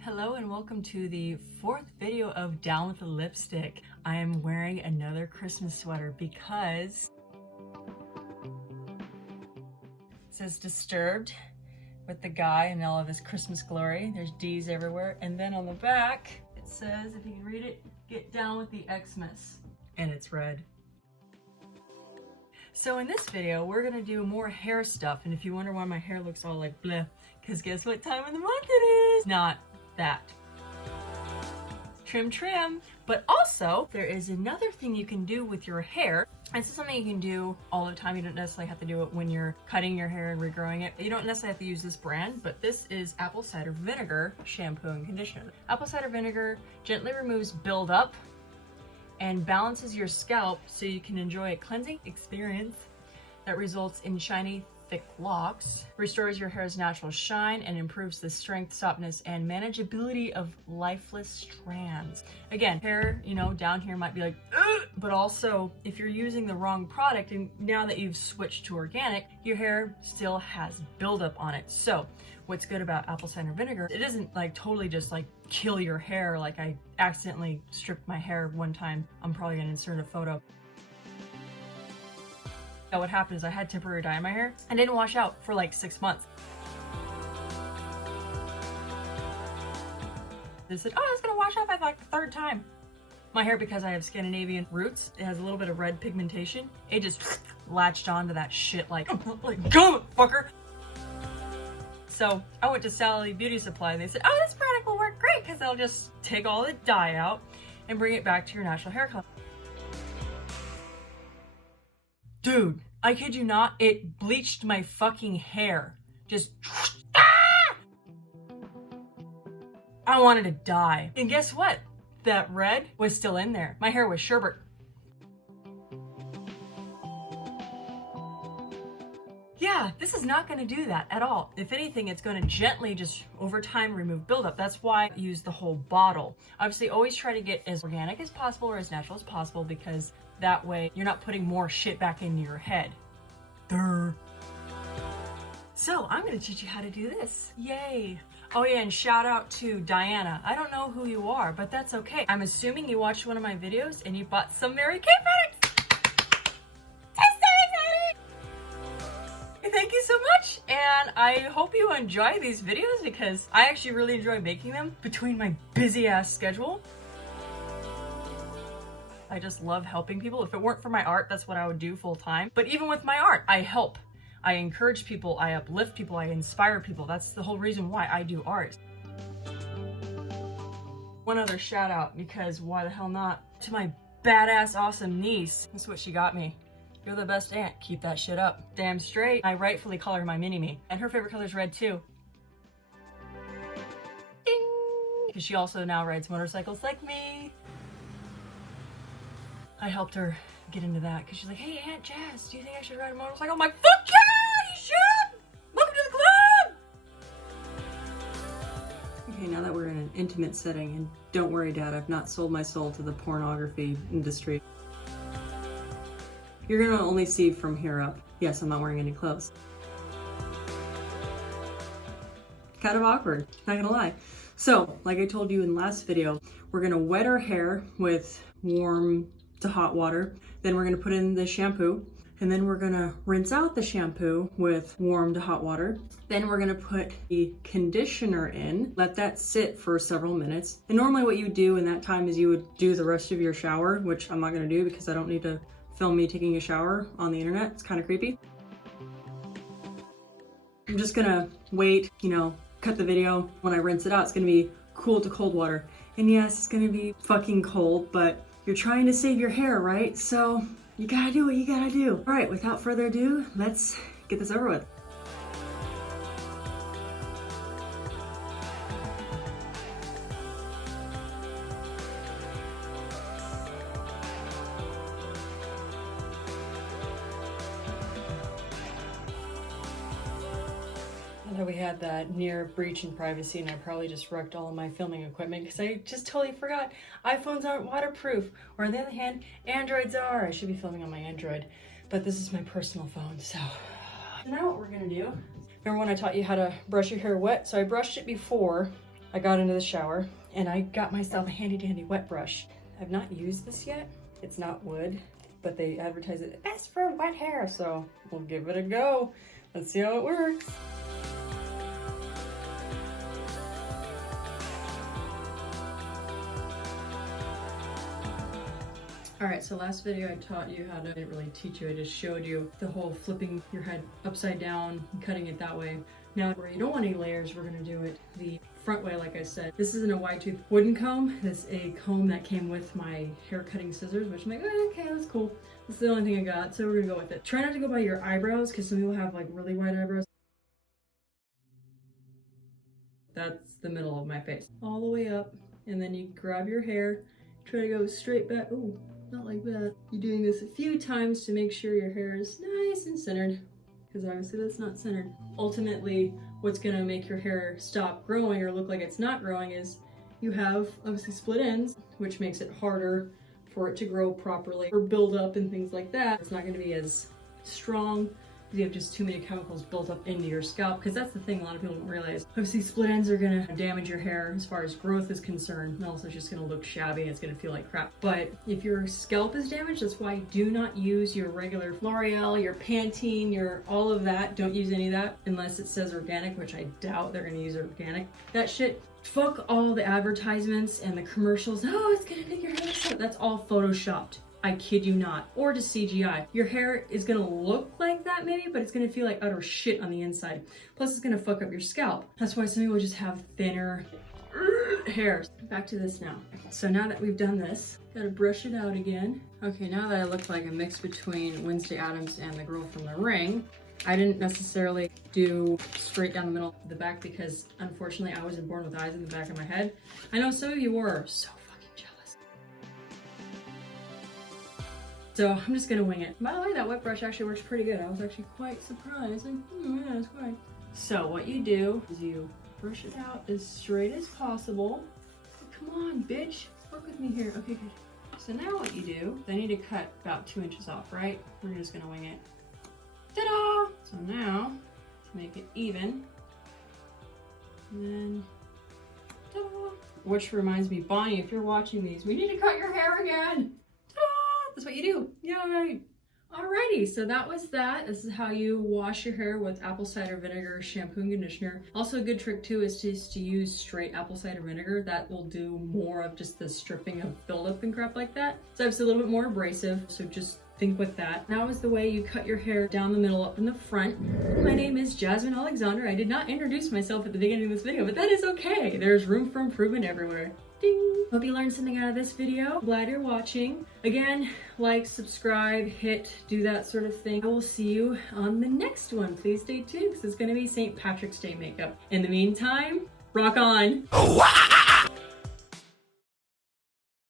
Hello and welcome to the fourth video of Down with the Lipstick. I am wearing another Christmas sweater because it says Disturbed with the guy and all of his Christmas glory. There's D's everywhere. And then on the back, it says, if you can read it, get down with the Xmas. And it's red. So in this video, we're gonna do more hair stuff. And if you wonder why my hair looks all like bleh, because guess what time of the month it is? Not that. Trim. But also, there is another thing you can do with your hair. This is something you can do all the time. You don't necessarily have to do it when you're cutting your hair and regrowing it. You don't necessarily have to use this brand, but this is apple cider vinegar shampoo and conditioner. Apple cider vinegar gently removes buildup and balances your scalp so you can enjoy a cleansing experience that results in shiny, thick locks, restores your hair's natural shine, and improves the strength, softness, and manageability of lifeless strands. Again, hair, down here might be like, ugh! But also, if you're using the wrong product, and now that you've switched to organic, your hair still has buildup on it. So, what's good about apple cider vinegar, it doesn't like totally just like kill your hair. Like I accidentally stripped my hair one time. I'm probably gonna insert a photo. What happened is I had temporary dye in my hair and didn't wash out for like 6 months. They said, oh, it's gonna wash out by like the third time. My hair, because I have Scandinavian roots, it has a little bit of red pigmentation. It just latched onto that shit like go, fucker. So I went to Sally Beauty Supply and they said, oh, this product will work great because they'll just take all the dye out and bring it back to your natural hair color. Dude, I kid you not, it bleached my fucking hair. Just, ah! I wanted to die. And guess what? That red was still in there. My hair was sherbet. Yeah, this is not gonna do that at all. If anything, it's gonna gently just over time remove buildup. That's why I use the whole bottle. Obviously, always try to get as organic as possible or as natural as possible because that way you're not putting more shit back into your head. Durr. So I'm gonna teach you how to do this. Yay. Oh yeah, and shout out to Diana. I don't know who you are, but that's okay. I'm assuming you watched one of my videos and you bought some Mary Kay products. I'm so excited! Thank you so much, and I hope you enjoy these videos because I actually really enjoy making them between my busy ass schedule. I just love helping people. If it weren't for my art, that's what I would do full time. But even with my art, I help. I encourage people, I uplift people, I inspire people. That's the whole reason why I do art. One other shout out, because why the hell not, to my badass awesome niece. That's what she got me. You're the best aunt. Keep that shit up. Damn straight. I rightfully call her my mini-me. And her favorite color is red too. Ding! Because she also now rides motorcycles like me. I helped her get into that because she's like, hey, Aunt Jazz, do you think I should ride a motorcycle? I'm like, fuck yeah, you should! Welcome to the club! Okay, now that we're in an intimate setting, and don't worry, Dad, I've not sold my soul to the pornography industry. You're gonna only see from here up. Yes, I'm not wearing any clothes. Kind of awkward, not gonna lie. So, like I told you in the last video, we're gonna wet our hair with warm to hot water. Then we're gonna put in the shampoo, and then we're gonna rinse out the shampoo with warm to hot water. Then we're gonna put the conditioner in, let that sit for several minutes. And normally what you would do in that time is you would do the rest of your shower, which I'm not gonna do because I don't need to film me taking a shower on the internet. It's kind of creepy. I'm just gonna wait, cut the video. When I rinse it out, it's gonna be cool to cold water. And yes, it's gonna be fucking cold, but you're trying to save your hair, right? So you gotta do what you gotta do. All right, without further ado, let's get this over with. that we had that near breach in privacy, and I probably just wrecked all of my filming equipment because I just totally forgot. iPhones aren't waterproof, or on the other hand, Androids are. I should be filming on my Android, but this is my personal phone, so. Now what we're gonna do, Remember when I taught you how to brush your hair wet? So I brushed it before I got into the shower, and I got myself a handy dandy wet brush. I've not used this yet. It's not wood, but they advertise it best for wet hair, so we'll give it a go. Let's see how it works. All right, so last video I taught you how to, I didn't really teach you, I just showed you the whole flipping your head upside down and cutting it that way. Now, where you don't want any layers, we're gonna do it the front way, like I said. This isn't a wide tooth wooden comb. This is a comb that came with my hair cutting scissors, which I'm like, okay, that's cool. That's the only thing I got, so we're gonna go with it. Try not to go by your eyebrows, because some people have like really wide eyebrows. That's the middle of my face. All the way up, and then you grab your hair, try to go straight back. Ooh. Not like that. You're doing this a few times to make sure your hair is nice and centered, because obviously that's not centered. Ultimately, what's gonna make your hair stop growing or look like it's not growing is you have obviously split ends, which makes it harder for it to grow properly or build up and things like that. It's not gonna be as strong. You have just too many chemicals built up into your scalp, because that's the thing a lot of people don't realize. Obviously split ends are gonna damage your hair as far as growth is concerned, and also it's just gonna look shabby and it's gonna feel like crap. But if your scalp is damaged, that's why do not use your regular L'Oreal, your Pantene, your all of that. Don't use any of that unless it says organic, which I doubt they're gonna use organic. That shit, fuck all the advertisements and the commercials. Oh, it's gonna make your hair so. That's all photoshopped. I kid you not. Or just CGI. Your hair is gonna look like that maybe, but it's gonna feel like utter shit on the inside. Plus it's gonna fuck up your scalp. That's why some people just have thinner hair. Back to this now. So now that we've done this, gotta brush it out again. Okay, now that I look like a mix between Wednesday Addams and the girl from The Ring, I didn't necessarily do straight down the middle of the back because unfortunately I wasn't born with eyes in the back of my head. I know some of you were, so so I'm just gonna wing it. By the way, that wet brush actually works pretty good. I was actually quite surprised. Like, yeah, it's quite. So what you do is you brush it out as straight as possible. Come on, bitch. Work with me here. Okay, good. So now what you do, I need to cut about 2 inches off, right? We're just gonna wing it. Ta-da! So now, to make it even, and then, ta-da! Which reminds me, Bonnie, if you're watching these, we need to cut your hair again. That's what you do. Yay! Alrighty, so that was that. This is how you wash your hair with apple cider vinegar shampoo and conditioner. Also a good trick too is just to use straight apple cider vinegar. That will do more of just the stripping of buildup and crap like that. So it's a little bit more abrasive, so just think with that. Now is the way you cut your hair down the middle up in the front. My name is Jasmine Alexander. I did not introduce myself at the beginning of this video, but that is okay. There's room for improvement everywhere. Ding! Hope you learned something out of this video. Glad you're watching. Again, like, subscribe, hit, do that sort of thing. I will see you on the next one. Please stay tuned because it's going to be St. Patrick's Day makeup. In the meantime, rock on!